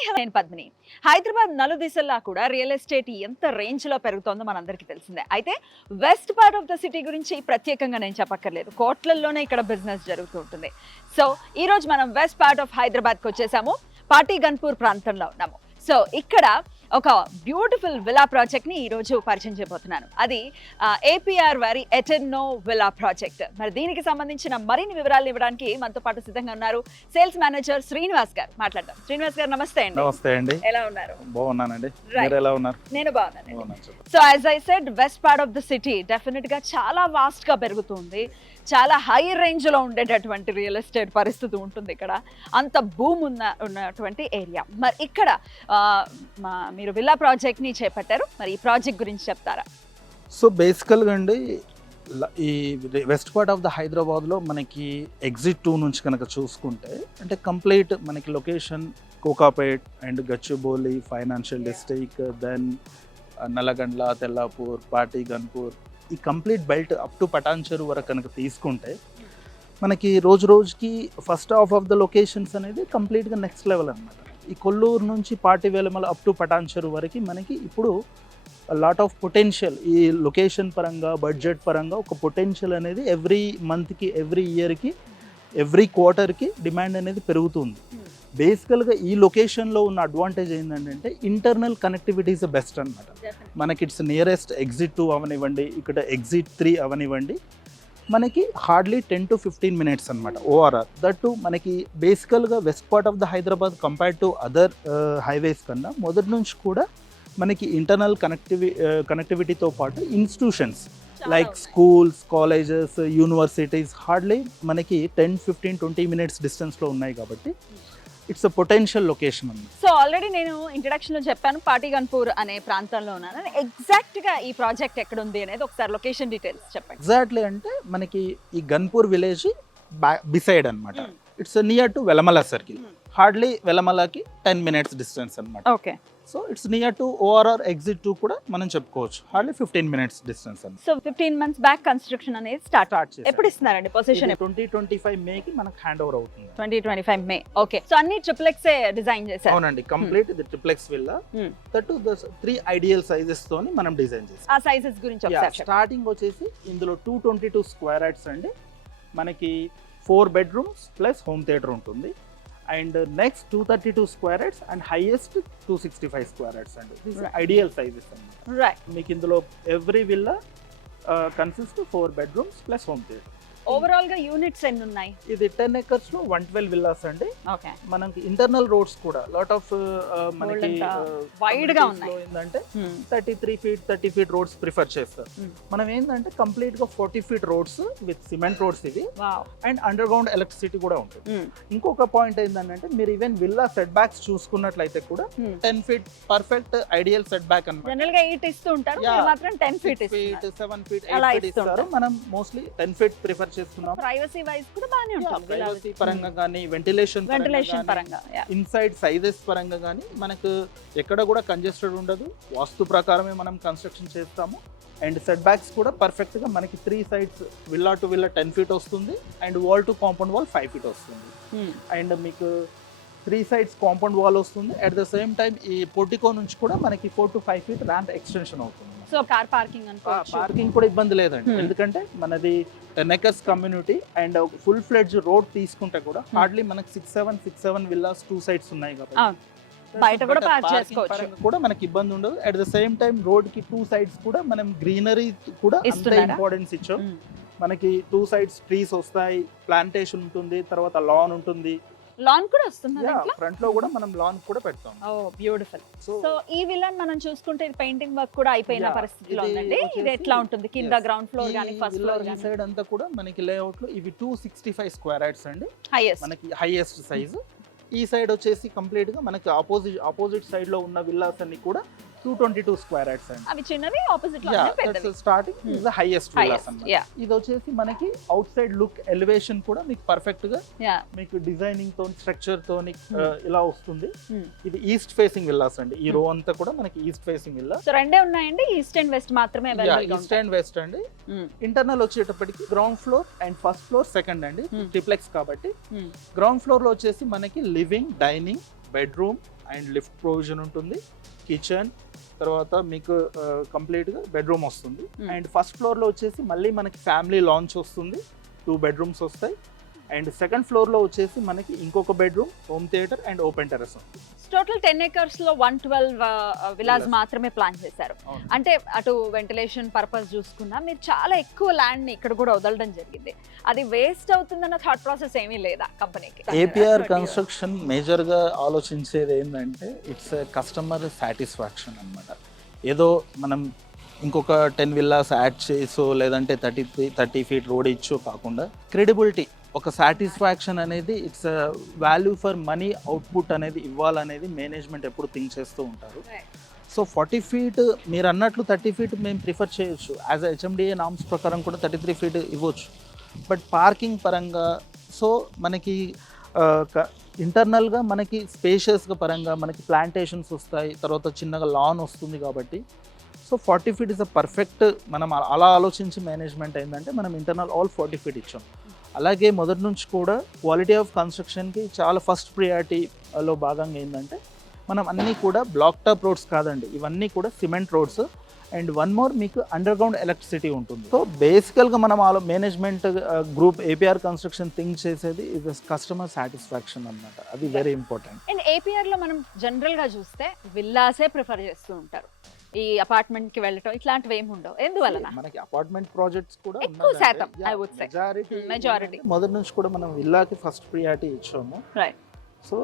Hi hello నేను పద్మిని. హైదరాబాద్ నలుదిశల్లా కూడా real estate ఎంత రేంజ్లో పెరుగుతోందో మనందరికీ తెలిసిందే. అయితే west part of the city గురించి ప్రత్యేకంగా నేను చెప్పక్కర్లేదు. కోట్లల్లోనే ఇక్కడ బిజినెస్ జరుగుతూ ఉంటుంది. సో ఈరోజు మనం వెస్ట్ పార్ట్ ఆఫ్ హైదరాబాద్కి వచ్చేసాము. పాటిగన్పూర్ ప్రాంతంలో ఉన్నాము. సో ఇక్కడ ఒక బ్యూటిఫుల్ విలా ప్రాజెక్ట్ని ఈరోజు పరిచయం చేయబోతున్నాను. అది ఏపీఆర్ వారి ఎటెర్నో విలా ప్రాజెక్ట్. మరి దీనికి సంబంధించిన మరిన్ని వివరాలు ఇవ్వడానికి మనతో పాటు సిద్ధంగా ఉన్నారు సేల్స్ మేనేజర్ శ్రీనివాస్ గారు. మాట్లాడదాం. శ్రీనివాస్ గారు నమస్తే అండి. నమస్తే అండి. ఎలా ఉన్నారు? బాగున్నానండి. మీరు ఎలా ఉన్నారు? నేను బాగున్నాను. So as I said west part of the city definite గా చాలా వాస్ట్ గా పెరుగుతుంది. చాలా హై రేంజ్ లో ఉండేటటువంటి రియల్ ఎస్టేట్ పరిస్థితి ఉంటుంది ఇక్కడ. అంత భూమి ఉన్నటువంటి ఏరియా. మరి ఇక్కడ మీరు విల్లా ప్రాజెక్ట్ ని చేపట్టారు. మరి ఈ ప్రాజెక్ట్ గురించి చెప్తారా? సో బేసికల్గా అండి, ఈ వెస్ట్ పార్ట్ ఆఫ్ ద హైదరాబాద్లో మనకి ఎగ్జిట్ 2 నుంచి కనుక చూసుకుంటే అంటే కంప్లీట్ మనకి location Kokapet and Gachibowli financial district, then Nallagandla, Tellapur, Patighanpur, ఈ complete belt up to Patancheru వరకు కనుక తీసుకుంటే మనకి రోజు రోజుకి first half of the locations అనేది కంప్లీట్గా నెక్స్ట్ లెవెల్ అనమాట. ఈ కొల్లూరు నుంచి పాటివేలమల అప్ టు పటాన్చెరు వరకు మనకి ఇప్పుడు లాట్ ఆఫ్ పొటెన్షియల్, ఈ లొకేషన్ పరంగా బడ్జెట్ పరంగా ఒక పొటెన్షియల్ అనేది ఎవ్రీ మంత్కి, ఎవ్రీ ఇయర్కి, ఎవ్రీ క్వార్టర్కి డిమాండ్ అనేది పెరుగుతుంది. బేసికల్గా ఈ లొకేషన్లో ఉన్న అడ్వాంటేజ్ ఏంటంటే internal connectivity is the best అనమాట. మనకి ఇట్స్ నియరెస్ట్ ఎగ్జిట్ 2 అవనివ్వండి, ఇక్కడ ఎగ్జిట్ 3 అవనివ్వండి, మనకి హార్డ్లీ 10 to 15 minutes అనమాట ఓఆర్ఆర్. దట్ మనకి బేసికల్గా west part of the Hyderabad compared to other highways కన్నా మొదటి నుంచి కూడా మనకి ఇంటర్నల్ కనెక్టివిటీతో పాటు institutions like schools, colleges, universities hardly మనకి 10, 15, 20 minutes డిస్టెన్స్లో ఉన్నాయి కాబట్టి ఇట్స్ అ పొటెన్షియల్ లొకేషన్ అన్నమాట. సో ఆల్రెడీ నేను ఇంట్రడక్షన్ లో చెప్పాను పాటిగన్పూర్ అనే ప్రాంతంలో ఉన్నాను. ఎగ్జాక్ట్ గా ఈ ప్రాజెక్ట్ ఎక్కడ ఉంది అనేది ఒకసారి లొకేషన్ డీటెయిల్స్ చెప్పండి. ఎగ్జాక్ట్లీ అంటే మనకి ఈ గన్పూర్ విలేజ్ బిసైడ్ అనమాట. It's near to Velamala circle. Hardly వెలమలకి 10 minutes డిస్టెన్స్ అనమాట. Okay. So it's near to ORR exit 2 కూడా మనం చెప్పుకోవచ్చు. హార్డ్లీ 15 minutes డిస్టెన్స్ అన్నమాట. సో 15 months బ్యాక్ కన్స్ట్రక్షన్ అనేది స్టార్ట్ చేశారు. ఎప్పుడు ఇస్తున్నారండి పొజిషన్? 2025 మేకి మనకు హ్యాండ్ ఓవర్ అవుతుంది. 2025 మే. ఓకే. సో అన్ని ట్రిప్లెక్స్ డిజైన్ చేశారు. అవునండి, కంప్లీట్ ఇది triplex villa. That 3 ideal sizes తోని మనం డిజైన్ చేసాం. ఆ సైజెస్ గురించి ఒకసారి చెప్పండి. స్టార్టింగ్ వచ్చేసి ఇందులో 222 స్క్వేర్ యార్డ్స్ అండి. మనకి 4 bedrooms ప్లస్ హోమ్ థియేటర్ ఉంటుంది. And next 232 square yards and highest 265 square yards అండి. దిస్ ఐడియల్ సైజెస్ అన్నమాట. రైట్. మీకు ఇందులో every villa consist 4 bedrooms plus home theatre. Overall గా యూనిట్స్ ఎన్ని ఉన్నాయి? ఇది 10 acres లో 112 విల్లాస్ అండి. ఓకే. మనకి ఇంటర్నల్ రోడ్స్ కూడా లాట్ ఆఫ్ మనకి వైడ్ గా ఉన్నాయి. ఏంటంటే 33 feet 30 feet రోడ్స్ ప్రిఫర్ చేస్తారు. మనం ఏంటంటే కంప్లీట్ గా 40 feet roads with cement roads ఇవి. అండ్ అండర్ గ్రౌండ్ ఎలక్ట్రిసిటీ కూడా ఉంటుంది. ఇంకొక పాయింట్ ఏంటంటే మీరు ఈవెన్ విల్లా సెట్ బ్యాక్స్ చూసుకున్నట్లయితే కూడా 10 feet perfect ideal set back అన్నమాట. జనరల్ గా 8 ఇస్తూ ఉంటారు, మీరు మాత్రం 10 feet ఇస్తారు. 7 feet 8 feet ఇస్తారు. మనం మోస్ట్లీ 10 feet ప్రిఫర్ చేస్తున్నాం. ప్రైవసీ వైస్ కూడా బానే ఉంటుంది. ప్రైవసీ పరంగా గానీ, వెంటిలేషన్ పరంగా, ఇన్సైడ్ సైజెస్ పరంగా గానీ మనకు ఎక్కడ కూడా కంజెస్టెడ్ ఉండదు. వాస్తు ప్రకారమే మనం కన్స్ట్రక్షన్ చేస్తాము. అండ్ సెట్ బ్యాక్స్ కూడా పర్ఫెక్ట్ గా మనకి 3 sides villa to villa 10 feet వస్తుంది. And wall to compound wall 5 feet వస్తుంది. అండ్ మీకు 3 sides కాంపౌండ్ వాల్ వస్తుంది. అట్ ద సేమ్ టైం ఈ పోర్టికో నుంచి కూడా మనకి 4 to 5 feet ర్యాంప్ ఎక్స్టెన్షన్ అవుతుంది. సో కార్ పార్కింగ్ అనుకోవచ్చు. పార్కింగ్ కూడా ఇబ్బంది లేదండి. ఎందుకంటే మనది 10 acres community and full fledged road తీసుకుంటే కూడా హార్డ్లీ మనకి 6-7 విల్లాస్ 2 sides ఉన్నాయి కాబట్టి బయట కూడా పార్క్ చేసుకోవచ్చు. కూడా మనకి ఇబ్బంది ఉండదు. At the same time road కి 2 sides కూడా మనం గ్రీనరీ కూడా అంతే ఇంపార్టెన్స్ ఇచ్చాం. మనకి 2 sides ట్రీస్ వస్తాయి, ప్లాంటేషన్ ఉంటుంది, తర్వాత లాన్ ఉంటుంది. లాన్ కూడా వస్తుంది. ఫ్రంట్ లో కూడా మనం లాన్ కూడా పెడతాం. ఓ బ్యూటిఫుల్. సో ఈ విల్లా మనం చూసుకుంటే పెయింటింగ్ వర్క్ కూడా అయిపోయిన పరిస్థితిలో ఉందండి. ఇది ఎట్లా ఉంటుంది? కింద గ్రౌండ్ ఫ్లోర్ గానీ ఫస్ట్ ఫ్లోర్ గానీ సైడ్ అంతా కూడా మనకి లేఅవుట్ లో ఇవి 265 స్క్వేర్ యార్డ్స్ అండి. హైయెస్ట్ మనకి హైయెస్ట్ సైజ్. ఈ సైడ్ వచ్చేసి కంప్లీట్ గా మనకి ఆపోజిట్ సైడ్ లో ఉన్న విల్లాస్ అన్ని కూడా 222 స్క్వేర్ యార్డ్స్ అండి. అవి చిన్నవి, ఆపోజిట్ లో పెద్దవి. Starting is the highest villas అన్నమాట. ఇది వచ్చేసి మనకి అవుట్ సైడ్ లుక్ ఎలివేషన్ కూడా మీకు పర్ఫెక్ట్ గా మీకు డిజైనింగ్ తో స్ట్రక్చర్ తో ఇలా వస్తుంది. ఇది ఈస్ట్ ఫేసింగ్ విల్లాస్ అండి. ఈ రో అంతా కూడా మనకి ఈస్ట్ ఫేసింగ్ విల్లా. సో రెండే ఉన్నాయండి, ఈస్ట్ అండ్ వెస్ట్ మాత్రమే అవైలబుల్ గా ఉంటాయి. ఈస్ట్ అండ్ వెస్ట్ అండి. ఇంటర్నల్ వచ్చేటప్పటికి ground floor and first floor second అండి. ట్రిప్లెక్స్ కాబట్టి గ్రౌండ్ ఫ్లోర్ లో వచ్చేసి మనకి living, dining, bedroom and lift provision ఉంటుంది, కిచెన్, తర్వాత మీకు కంప్లీట్గా బెడ్రూమ్ వస్తుంది. అండ్ ఫస్ట్ ఫ్లోర్లో వచ్చేసి మళ్ళీ మనకి ఫ్యామిలీ లాంచ్ వస్తుంది, 2 బెడ్రూమ్స్ వస్తాయి. అండ్ సెకండ్ ఫ్లోర్లో వచ్చేసి మనకి ఇంకొక bedroom, home theatre and open terrace ఉంటుంది. టోటల్ 10 acres లో 112 విలాస్ మాత్రమే ప్లాన్ చేశారు. అంటే అటు వెంటిలేషన్ పర్పస్ చూసుకున్నా మీరు చాలా ఎక్కువ ల్యాండ్ ని ఇక్కడ కూడా వదలడం జరిగింది. అది వేస్ట్ అవుతుందన్న థాట్ ప్రాసెస్ ఏమీ లేదా కంపెనీకి? ఏపీఆర్ కన్స్ట్రక్షన్ మేజర్గా ఆలోచించేది ఏంటంటే ఇట్స్ కస్టమర్ సాటిస్ఫాక్షన్ అన్నమాట. ఏదో మనం ఇంకొక 10 విల్లాస్ యాడ్ చేసో లేదంటే 30 ఫీట్ రోడ్ ఇచ్చో కాకుండా క్రెడిబిలిటీ, ఒక సాటిస్ఫాక్షన్ అనేది it's value for money output అనేది ఇవ్వాలనేది మేనేజ్మెంట్ ఎప్పుడు థింక్ చేస్తూ ఉంటారు. సో 40 ఫీట్ మీరు అన్నట్లు 30 ఫీట్ మేము ప్రిఫర్ చేయొచ్చు, యాజ్ హెచ్ఎండిఏ నామ్స్ ప్రకారం కూడా 33 ఫీట్ ఇవ్వచ్చు. బట్ పార్కింగ్ పరంగా సో మనకి ఇంటర్నల్గా మనకి స్పేషియస్గా పరంగా మనకి ప్లాంటేషన్స్ వస్తాయి, తర్వాత చిన్నగా లాన్ వస్తుంది. కాబట్టి so 40 feet is a perfect. మనం అలా ఆలోచించి మేనేజ్మెంట్ ఏంటంటే మనం ఇంటర్నల్ ఆల్ 40 ఫీట్ ఇచ్చాం. అలాగే మొదటి నుంచి కూడా క్వాలిటీ ఆఫ్ కన్స్ట్రక్షన్కి చాలా ఫస్ట్ ప్రియారిటీలో భాగంగా ఏంటంటే మనం అన్నీ కూడా బ్లాక్ టాప్ రోడ్స్ కాదండి, ఇవన్నీ కూడా cement roads. And one more మీకు అండర్ గ్రౌండ్ ఎలక్ట్రిసిటీ ఉంటుంది. సో బేసికల్గా మనం management group APR construction think చేసేది ఇది కస్టమర్ సాటిస్ఫాక్షన్ అన్నమాట. అది వెరీ ఇంపార్టెంట్. అండ్ ఏపీఆర్ లో మనం జనరల్ గా చూస్తే విల్లాసే ప్రిఫర్ చేస్తూ ఉంటారు, ఈ అపార్ట్మెంట్ కి వెళ్ళటం ఇట్లాంటివి ఏమి ఉండవు. ఎందువలన? మనకి అపార్ట్మెంట్ ప్రాజెక్ట్స్ కూడా ఎక్కువ శాతం ఐ వుడ్ సే మెజారిటీ మొదటి నుంచి కూడా మనం విల్లాకి ఫస్ట్ ప్రియారిటీ ఇచ్చాము. రైట్. సో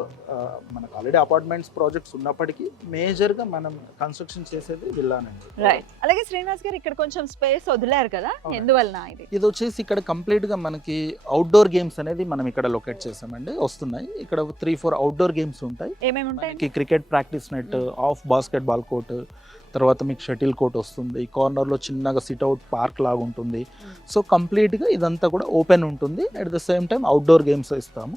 మనకు ఆల్రెడీ అపార్ట్మెంట్స్ ప్రాజెక్ట్స్ ఉన్నప్పటికీ మేజర్గా మనం కన్స్ట్రక్షన్ చేసేది విల్లానండి. రైట్. అలాగే శ్రీనివాస్ గారు ఇక్కడ కొంచెం స్పేస్ వదిలేరు కదా, ఎందువలన? ఇది వచ్చేసి ఇక్కడ కంప్లీట్గా మనకి అవుట్డోర్ గేమ్స్ అనేది మనం ఇక్కడ లొకేట్ చేసామండి. వస్తున్నాయి ఇక్కడ 3-4 అవుట్డోర్ గేమ్స్ ఉంటాయి. ఏమేమి ఉంటాయి? Cricket practice net, of basket ball court, తర్వాత మీకు షటిల్ కోర్ట్ వస్తుంది, కార్నర్లో చిన్నగా సిట్అవుట్ పార్క్ లాగా ఉంటుంది. సో కంప్లీట్గా ఇదంతా కూడా ఓపెన్ ఉంటుంది. At the same time outdoor games ఇస్తాము.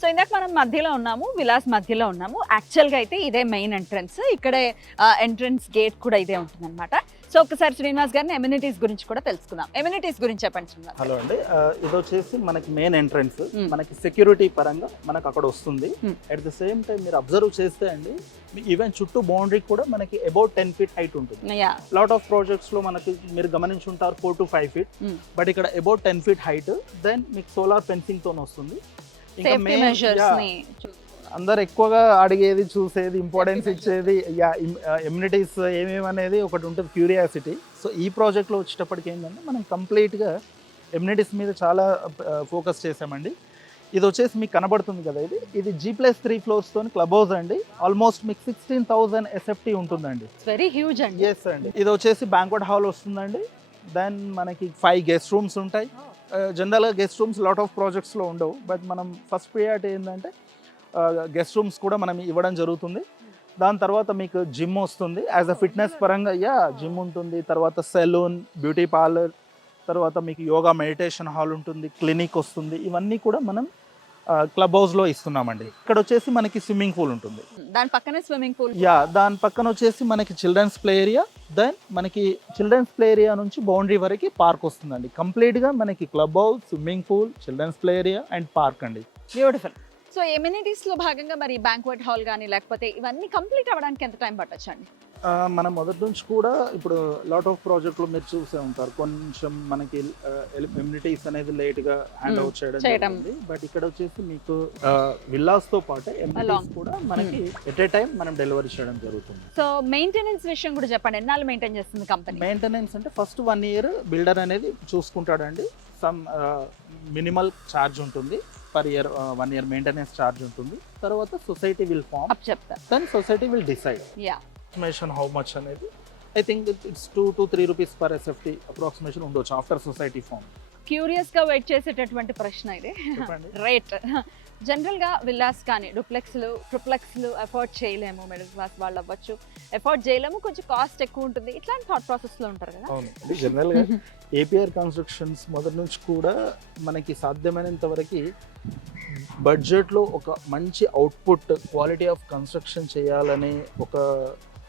సో ఇందాక మనం మధ్యలో ఉన్నాము, విలాస్ మధ్యలో ఉన్నాము. యాక్చువల్గా అయితే ఇదే మెయిన్ ఎంట్రన్స్, ఇక్కడే ఎంట్రన్స్ గేట్ కూడా ఇదే ఉంటుంది అనమాట. సో ఒకసారి శ్రీనివాస్ గారిని ఎమ్యూనిటీస్ గురించి కూడా తెలుసుకుందాం. ఎమ్యూనిటీస్ గురించి చెప్పండి శ్రీనివాస్. హలో అండి, ఇది వచ్చేసి మనకి మెయిన్ ఎంట్రన్స్. మనకి సెక్యూరిటీ పరంగా మనకు అక్కడ వస్తుంది. అట్ ద సేమ్ టైం మీరు అబ్జర్వ్ చేస్తే అండి ఈవెన్ చుట్టూ బౌండరీ కూడా మనకి అబౌట్ 10 ఫీట్ హైట్ ఉంటుంది. లాట్ ఆఫ్ ప్రాజెక్ట్స్ లో మనకి మీరు గమనించుంటారు 4 to 5 ఫీట్, బట్ ఇక్కడ అబౌట్ 10 ఫీట్ హైట్. దెన్ మీకు సోలార్ ఫెన్సింగ్ తో వస్తుంది. అందరు ఎక్కువగా అడిగేది, చూసేది, ఇంపార్టెన్స్ ఇచ్చేది ఎమ్యూనిటీస్ ఏమేమి అనేది ఒకటి ఉంటుంది, క్యూరియాసిటీ. సో ఈ ప్రాజెక్ట్లో వచ్చేటప్పటికి ఏంటంటే మనం కంప్లీట్గా ఎమ్యూనిటీస్ మీద చాలా ఫోకస్ చేసామండి. ఇది వచ్చేసి మీకు కనబడుతుంది కదా, ఇది G+3 ఫ్లోర్స్తో క్లబ్ హౌస్ అండి. ఆల్మోస్ట్ మీకు 16,000 SFT ఉంటుందండి. వెరీ హ్యూజ్ అండి. ఎస్ అండి. ఇది వచ్చేసి బ్యాంక్వెట్ హాల్ వస్తుందండి. దెన్ మనకి 5 గెస్ట్ రూమ్స్ ఉంటాయి. జనరల్గా గెస్ట్ రూమ్స్ లాట్ ఆఫ్ ప్రాజెక్ట్స్లో ఉండవు, బట్ మనం ఫస్ట్ ప్రియారిటీ ఏంటంటే గెస్ట్ రూమ్స్ కూడా మనం ఇవ్వడం జరుగుతుంది. దాని తర్వాత మీకు జిమ్ వస్తుంది, యాజ్ అ ఫిట్నెస్ పరంగా జిమ్ ఉంటుంది. తర్వాత సెలూన్, బ్యూటీ పార్లర్, తర్వాత మీకు యోగా మెడిటేషన్ హాల్ ఉంటుంది, క్లినిక్ వస్తుంది. ఇవన్నీ కూడా మనం క్లబ్ హౌస్లో ఇస్తున్నామండి. ఇక్కడ వచ్చేసి మనకి స్విమ్మింగ్ పూల్ ఉంటుంది, దాని పక్కనే స్విమ్మింగ్ పూల్. దాని పక్కన వచ్చేసి మనకి చిల్డ్రన్స్ ప్లే ఏరియా. దెన్ మనకి చిల్డ్రన్స్ ప్లే ఏరియా నుంచి బౌండరీ వరకు పార్క్ వస్తుందండి. కంప్లీట్గా మనకి club house, swimming pool, children's play area and park అండి. బ్యూటిఫుల్. సో ఎమ్యూనిటీస్ లో భాగంగా మరి బ్యాంక్వెట్ హాల్ కానీ లేకపోతే ఇవన్నీ కంప్లీట్ అవ్వడానికి ఎంత టైం పట్టొచ్చు అండి? మనం మొదటి నుంచి కూడా ఇప్పుడు లాట్ ఆఫ్ ప్రాజెక్టులు మీరు చూసే ఉంటారు, కొంచెం మనకి ఎమ్యూనిటీస్ అనేది లేట్గా హ్యాండ్ ఓవర్ చేయడం. బట్ ఇక్కడ వచ్చేసి మీకు విల్లాస్తో పాటు ఎమ్యూనిటీస్ కూడా మనకి ఎట్ ఏ టైం మనం డెలివరీ చేయడం జరుగుతుంది. సో మెయింటెనెన్స్ విషయం కూడా చెప్పండి, ఎన్నాళ్ళు మెయింటైన్ చేస్తుంది కంపెనీ? మెయింటెనెన్స్ అంటే ఫస్ట్ 1 year బిల్డర్ అనేది చూసుకుంటాడండి. సమ్ మినిమల్ ఛార్జ్ ఉంటుంది per year, 1 year maintenance charge ఉంటుంది. తర్వాత society will form, then society will decide how much అనేది. I think it's 2 to 3 rupees per SFT approximation ఉండొచ్చు after society form. Curious గా wait చేసేటటువంటి ప్రశ్న ఇది. రేట్ జనరల్ గా విల్లాస్ కానీ డూప్లెక్స్లు, ట్రిప్లెక్స్లు అఫోర్డ్ చేయలేము, మిడిల్ క్లాస్ వాళ్ళు అవ్వచ్చు, అఫోర్డ్ చేయలేము, కొంచెం కాస్ట్ ఎక్కువ ఉంటుంది, ఇట్లాంటి థాట్ ప్రాసెస్ లో ఉంటారు కదా. అవును, జనరల్ గా ఏపీఆర్ కన్స్ట్రక్షన్స్ మొదటి నుంచి కూడా మనకి సాధ్యమైనంత వరకు బడ్జెట్లో ఒక మంచి అవుట్పుట్ క్వాలిటీ ఆఫ్ కన్స్ట్రక్షన్ చేయాలనే ఒక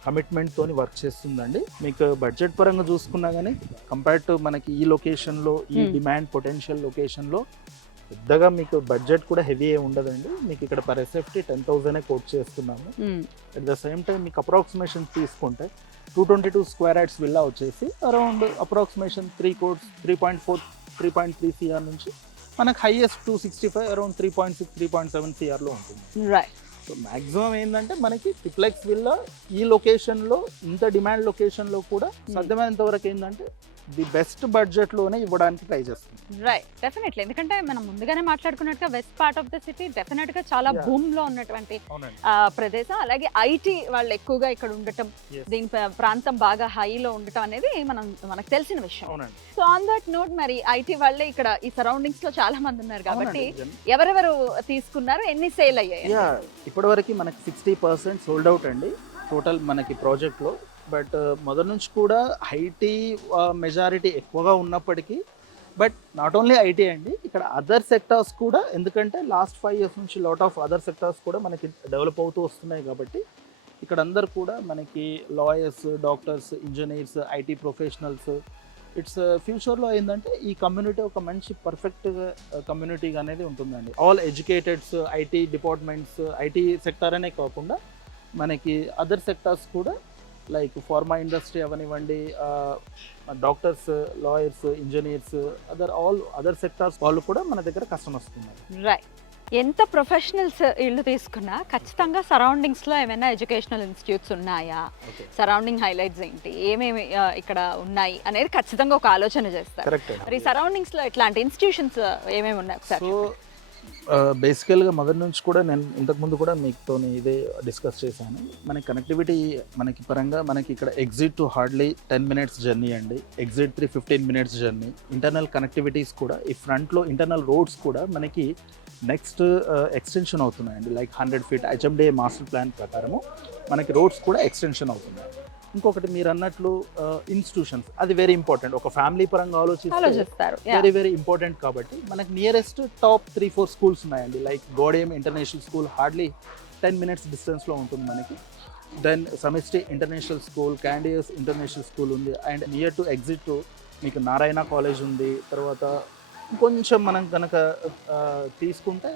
కమిట్మెంట్తో వర్క్ చేస్తుందండి. మీకు బడ్జెట్ పరంగా చూసుకున్నా కానీ కంపేర్ టు మనకి ఈ లొకేషన్లో ఈ డిమాండ్ పొటెన్షియల్ లొకేషన్లో పెద్దగా మీకు బడ్జెట్ కూడా హెవీ ఉండదండి. మీకు ఇక్కడ పర్ ఎస్ఎఫ్టీ 10,000 కోట్ చేస్తున్నాము. అట్ ద సేమ్ టైం మీకు అప్రాక్సిమేషన్ తీసుకుంటే 222 స్క్వేర్ యార్డ్స్ విల్లా వచ్చేసి అరౌండ్ అప్రాక్సిమేషన్ 3.3 CR నుంచి మనకు హైయెస్ట్ 265 అరౌండ్ 3.6 3.7 CRలో ఉంటుంది. రైట్. సో మ్యాక్సిమం ఏంటంటే మనకి ట్రిప్లెక్స్ విల్లా ఈ లొకేషన్లో ఇంత డిమాండ్ లొకేషన్లో కూడా సాధ్యమైనంత వరకు ఏంటంటే ది బెస్ట్ బడ్జెట్లోనే ఇవ్వడానికి ట్రై చేస్తుంది. Right, definitely. ఎందుకంటే మనం ముందుగానే మాట్లాడుకున్నట్టుగా west part of the city డెఫినెట్గా చాలా భూమిలో ఉన్నటువంటి ప్రదేశం. అలాగే ఐటీ వాళ్ళు ఎక్కువగా ఇక్కడ ఉండటం, దీని ప్రాంతం బాగా హైలో ఉండటం అనేది మనకు తెలిసిన విషయం. సో ఆన్ దట్ నోట్, మరి ఐటీ వాళ్ళే ఇక్కడ ఈ సరౌండింగ్స్ లో చాలా మంది ఉన్నారు కాబట్టి ఎవరెవరు తీసుకున్నారు, ఎన్ని సేల్ అయ్యాయి? ఇప్పటివరకు మనకి 60% సోల్డ్ అవుట్ అండి టోటల్ మనకి ప్రాజెక్ట్లో. బట్ మొదటి నుంచి కూడా ఐటీ మెజారిటీ ఎక్కువగా ఉన్నప్పటికీ, బట్ నాట్ ఓన్లీ ఐటీ అండి, ఇక్కడ అదర్ సెక్టార్స్ కూడా, ఎందుకంటే లాస్ట్ 5 years నుంచి లాట్ ఆఫ్ అదర్ సెక్టార్స్ కూడా మనకి డెవలప్ అవుతూ వస్తున్నాయి కాబట్టి ఇక్కడ అందరు కూడా మనకి lawyers, doctors, engineers, IT professionals, it's ఫ్యూచర్లో ఏంటంటే ఈ కమ్యూనిటీ ఒక మంచి పర్ఫెక్ట్ కమ్యూనిటీ అనేది ఉంటుందండి. All ఎడ్యుకేటెడ్స్, IT departments, IT sector అనే కాకుండా మనకి అదర్ సెక్టార్స్ కూడా లైక్ ఫార్మా ఇండస్ట్రీ అవనివ్వండి, doctors, lawyers, engineers, other sectors వాళ్ళు కూడా మన దగ్గర కస్టమర్స్ ఉన్నారు. రైట్. ఎంత ప్రొఫెషనల్స్ ఇల్లు తీసుకున్నా ఖచ్చితంగా సరౌండింగ్స్ లో ఏమైనా ఎడ్యుకేషనల్ ఇన్స్టిట్యూట్స్ ఉన్నాయా, సరౌండింగ్ హైలైట్స్ ఏంటి, ఏమేమి ఇక్కడ ఉన్నాయి అనేది ఖచ్చితంగా ఒక ఆలోచన చేస్తారు. మరి సరౌండింగ్స్ లో ఇట్లాంటి ఇన్స్టిట్యూషన్స్ ఏమేమి ఉన్నాయి ఒకసారి? బేసికల్గా మొదటి నుంచి కూడా నేను ఇంతకుముందు కూడా మీతో ఇదే డిస్కస్ చేశాను. మనకి కనెక్టివిటీ మనకి పరంగా మనకి ఇక్కడ exit to hardly 10 minutes journey అండి, exit 15 minutes journey. Internal connectivities కూడా ఈ ఫ్రంట్లో ఇంటర్నల్ రోడ్స్ కూడా మనకి నెక్స్ట్ ఎక్స్టెన్షన్ అవుతున్నాయండి. Like 100 feet HMDA master plan ప్రకారము మనకి రోడ్స్ కూడా ఎక్స్టెన్షన్ అవుతున్నాయి. ఇంకొకటి మీరు అన్నట్లు ఇన్స్టిట్యూషన్స్, అది వెరీ ఇంపార్టెంట్. ఒక ఫ్యామిలీ పరంగా ఆలోచిస్తారు, వెరీ ఇంపార్టెంట్. కాబట్టి మనకి నియరెస్ట్ టాప్ 3-4 స్కూల్స్ ఉన్నాయండి. Like Gaudium international school hardly 10 minutes డిస్టెన్స్లో ఉంటుంది మనకి. దెన్ సమిస్టి ఇంటర్నేషనల్ స్కూల్, క్యాండియస్ ఇంటర్నేషనల్ స్కూల్ ఉంది. అండ్ నియర్ టు ఎగ్జిట్ మీకు నారాయణ కాలేజ్ ఉంది. తర్వాత కొంచెం మనం కనుక తీసుకుంటే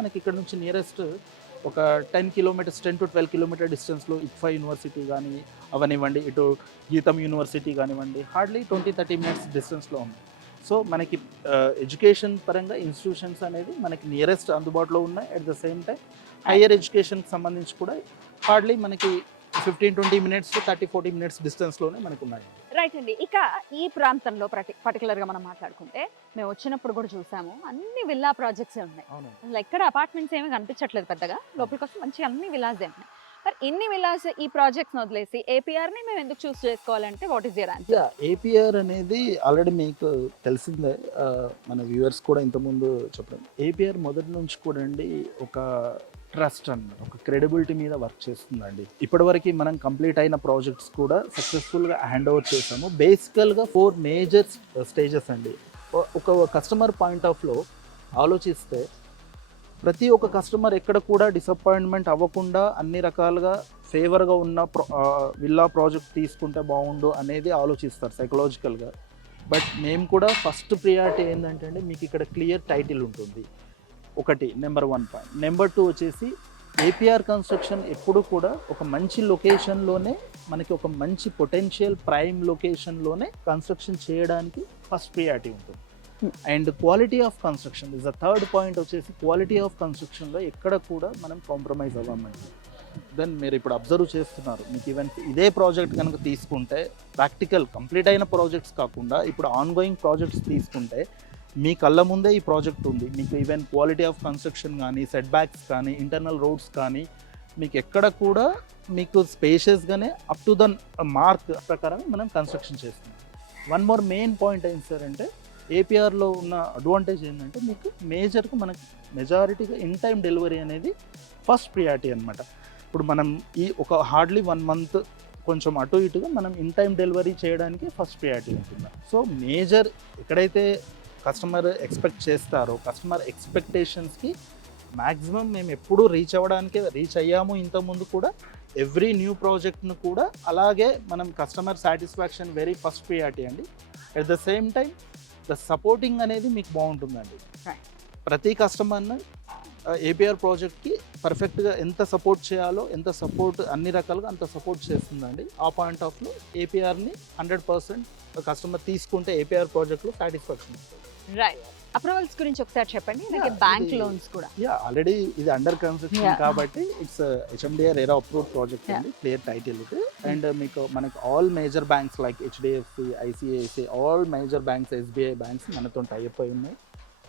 మనకి ఇక్కడ నుంచి నియరెస్ట్ ఒక 10 kilometers 10 to 12 kilometer డిస్టెన్స్లో ఇక్ఫా యూనివర్సిటీ కానీ అవనివ్వండి, ఇటు గీతం యూనివర్సిటీ కానివ్వండి, హార్డ్లీ 20-30 minutes డిస్టెన్స్లో ఉంది. సో మనకి ఎడ్యుకేషన్ పరంగా ఇన్స్టిట్యూషన్స్ అనేది మనకి నియరెస్ట్ అందుబాటులో ఉన్నాయి. At the same time higher ఎడ్యుకేషన్కి సంబంధించి కూడా హార్డ్లీ మనకి 15-20 minutes 30-40 minutes డిస్టెన్స్లోనే మనకు ఉన్నాయి. రైట్ అండి. ఇక ఈ ప్రాంతంలో పర్టికులర్గా మనం మాట్లాడుకుంటే మేము వచ్చినప్పుడు కూడా చూసాము, అన్ని విల్లా ప్రాజెక్ట్స్ ఉన్నాయి. అసలు ఎక్కడ అపార్ట్మెంట్స్ ఏమీ కనిపించట్లేదు పెద్దగా. లోపలికి వస్తే మంచి అన్ని విల్లాసే ఉన్నాయి. మరి ఇన్ని విల్లాస్ ఈ ప్రాజెక్ట్స్ వదిలేసి ఏపీఆర్ని మేము ఎందుకు చూస్ చేసుకోవాలంటే what is your answer? APR అనేది ఆల్రెడీ మీకు తెలిసిందే, మన వ్యూవర్స్ కూడా ఇంతకుముందు చెప్పడం. ఏపీఆర్ మొదటి నుంచి కూడా అండి ఒక ట్రస్ట్ అన్నమాట, ఒక క్రెడిబిలిటీ మీద వర్క్ చేస్తుందండి. ఇప్పటివరకు మనం కంప్లీట్ అయిన ప్రాజెక్ట్స్ కూడా సక్సెస్ఫుల్గా హ్యాండ్ ఓవర్ చేసాము. బేసికల్గా 4 major స్టేజెస్ అండి. ఒక కస్టమర్ పాయింట్ ఆఫ్లో ఆలోచిస్తే ప్రతి ఒక్క కస్టమర్ ఎక్కడ కూడా డిసప్పాయింట్మెంట్ అవ్వకుండా అన్ని రకాలుగా ఫేవర్గా ఉన్న విల్లా ప్రాజెక్ట్ తీసుకుంటే బాగుండు అనేది ఆలోచిస్తారు సైకలాజికల్గా. బట్ మేము కూడా ఫస్ట్ ప్రియారిటీ ఏంటంటే అండి, మీకు ఇక్కడ క్లియర్ టైటిల్ ఉంటుంది ఒకటి, నెంబర్ 1 పాయింట్. నెంబర్ 2 వచ్చేసి ఏపీఆర్ కన్స్ట్రక్షన్ ఎప్పుడు కూడా ఒక మంచి లొకేషన్లోనే, మనకి ఒక మంచి పొటెన్షియల్ ప్రైమ్ లొకేషన్లోనే కన్స్ట్రక్షన్ చేయడానికి ఫస్ట్ ప్రియారిటీ ఉంటుంది. And quality of construction is the third point. వచ్చేసి క్వాలిటీ ఆఫ్ కన్స్ట్రక్షన్లో ఎక్కడ కూడా మనం కాంప్రమైజ్ అవ్వమండి. దెన్ మీరు ఇప్పుడు అబ్జర్వ్ చేస్తున్నారు, మీకు ఈవెన్ ఇదే ప్రాజెక్ట్ కనుక తీసుకుంటే ప్రాక్టికల్ కంప్లీట్ అయిన ప్రాజెక్ట్స్ కాకుండా ఇప్పుడు ఆన్గోయింగ్ ప్రాజెక్ట్స్ తీసుకుంటే మీ కళ్ళ ముందే ఈ ప్రాజెక్ట్ ఉంది. మీకు ఈవెన్ క్వాలిటీ ఆఫ్ కన్స్ట్రక్షన్ కానీ, సెట్ బ్యాక్స్ కానీ, ఇంటర్నల్ రోడ్స్ కానీ మీకు ఎక్కడ కూడా మీకు స్పేషియస్గానే అప్ టు ద మార్క్ ప్రకారం మనం కన్స్ట్రక్షన్ చేస్తున్నాం. వన్ మోర్ మెయిన్ పాయింట్ ఏంటి సార్ అంటే, ఏపీఆర్లో ఉన్న అడ్వాంటేజ్ ఏంటంటే మీకు మేజర్గా మనకి మెజారిటీగా ఇన్ టైం డెలివరీ అనేది ఫస్ట్ ప్రియారిటీ అనమాట. ఇప్పుడు మనం ఈ ఒక హార్డ్లీ 1 month కొంచెం అటు ఇటుగా మనం ఇన్ టైం డెలివరీ చేయడానికి ఫస్ట్ ప్రియారిటీ ఉంటుంది. సో మేజర్ ఎక్కడైతే కస్టమర్ ఎక్స్పెక్ట్ చేస్తారో కస్టమర్ ఎక్స్పెక్టేషన్స్కి మ్యాక్సిమం మేము ఎప్పుడూ రీచ్ అయ్యాము. ఇంతకుముందు కూడా ఎవ్రీ న్యూ ప్రాజెక్ట్ను కూడా అలాగే మనం customer satisfaction very first priority అండి. At the same time the supporting అనేది మీకు బాగుంటుందండి. Right. ప్రతి కస్టమర్ని ఏపీఆర్ ప్రాజెక్ట్కి పర్ఫెక్ట్గా ఎంత సపోర్ట్ చేయాలో ఎంత సపోర్ట్ అన్ని రకాలుగా అంత సపోర్ట్ చేస్తుందండి. ఆ పాయింట్ ఆఫ్లో ఏపీఆర్ని 100% కస్టమర్ తీసుకుంటే ఏపీఆర్ ప్రాజెక్ట్లో సాటిస్ఫాక్షన్ వస్తుంది. రైట్. అప్రూవల్స్ గురించి ఒకసారి చెప్పండి, అలాగే Yeah, బ్యాంక్ ఇది- లోన్స్ కూడా. ఆల్రెడీ ఇది అండర్ కన్స్ట్రక్షన్ Yeah. కాబట్టి ఇట్స్ హెచ్ఎండిఆర్ ఎరా అప్రూవ్డ్ ప్రాజెక్ట్ అండి. క్లియర్ టైటిల్ ఇది. అండ్ మనకి all major banks like HDFC, ICICI, all major banks, SBI banks మనతో టైప్ అయి ఉన్నాయి.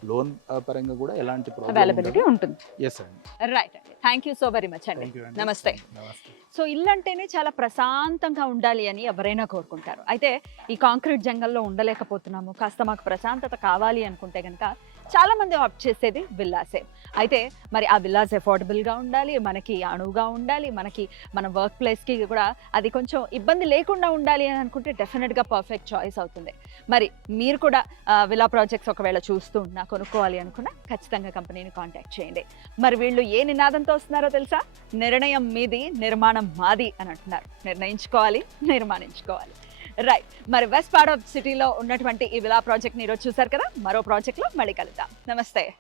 లోన్ పరంగా కూడా ఎలాంటి అవైలబిలిటీ ఉంటుంది. ఎస్ అండి. రైట్ అండి, thank you so very much అండి. Thank you అండి. నమస్తే. నమస్తే. సో ఇల్లు అంటేనే చాలా ప్రశాంతంగా ఉండాలి అని ఎవరైనా కోరుకుంటారు. అయితే ఈ కాంక్రీట్ జంగల్లో ఉండలేకపోతున్నాము, కాస్త మాకు ప్రశాంతత కావాలి అనుకుంటే కనుక చాలా మంది ఆప్ట్ చేసేది విల్లాసే. అయితే మరి ఆ విల్లాస్ అఫోర్డబుల్గా ఉండాలి, మనకి అణువుగా ఉండాలి, మనకి మన వర్క్ ప్లేస్కి కూడా అది కొంచెం ఇబ్బంది లేకుండా ఉండాలి అని అనుకుంటే డెఫినెట్గా పర్ఫెక్ట్ చాయిస్ అవుతుంది. మరి మీరు కూడా విల్లా ప్రాజెక్ట్స్ ఒకవేళ చూస్తూ ఉన్నా, కొనుక్కోవాలి అనుకున్నా ఖచ్చితంగా కంపెనీని కాంటాక్ట్ చేయండి. మరి వీళ్ళు ఏ నినాదంతో వస్తున్నారో తెలుసా? నిర్ణయం మీది, నిర్మాణం మాది అని అంటున్నారు. నిర్ణయించుకోవాలి, నిర్మాణించుకోవాలి. రైట్. మరి వెస్ట్ పార్ట్ ఆఫ్ సిటీలో ఉన్నటువంటి ఈ విలా ప్రాజెక్ట్ని ఈరోజు చూసారు కదా. మరో ప్రాజెక్ట్లో మళ్ళీ కలుద్దాం. నమస్తే.